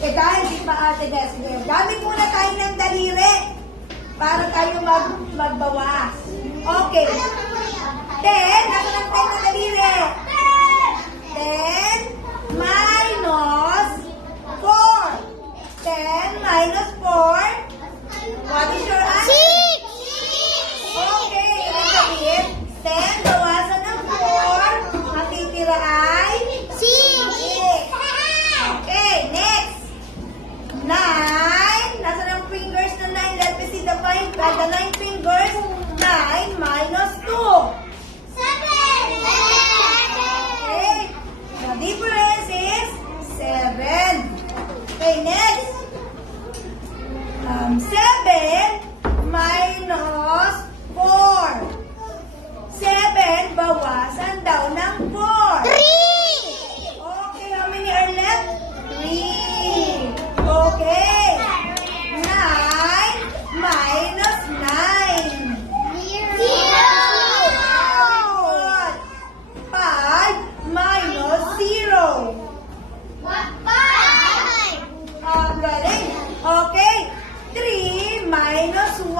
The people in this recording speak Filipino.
Eh dahil di pa ate Desiree, gamit muna tayo ng daliri para tayo magbawas. Okay. 10, nasa lang tayo ng daliri? 10 minus 4. 10 minus 4. What is your answer? Okay, ibig sabihin, 10 bawasan ng 4, matitira ay 6. Okay, next. 9. Nasa ng fingers na 9? Let me see the 9 fingers. 9 minus 2. 7. Okay. The difference is 7. Okay, next. 7 minus 4. 7 bawasan daw ng 4. 3. Okay, how many are left? 3. Okay. 9 minus 9. 5 minus 0. Galing. Okay. 3 minus 1.